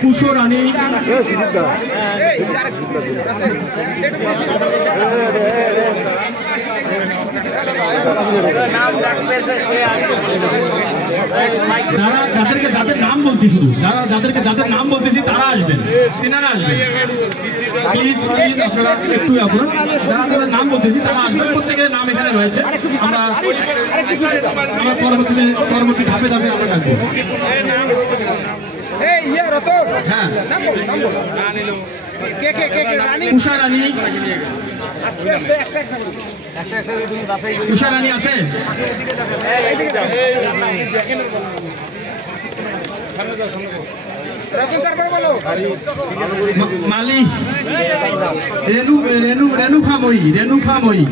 পুষ্য রানী যারা যাদের নাম বলছি শুধু যাদের নাম বলতেছি তারা আসবেন, তিনারা আসবেন প্লিজ প্লিজ আপনারা একটু যারা তাদের নাম বলতেছি তারা আসবেন। প্রত্যেকের নাম এখানে রয়েছে, আমরা পরবর্তী ধাপে ধাপে আমরা থাকবো। হ্যাঁ, উষা রানী, উষা রানী আছে? মালি, রেণুখাময়ী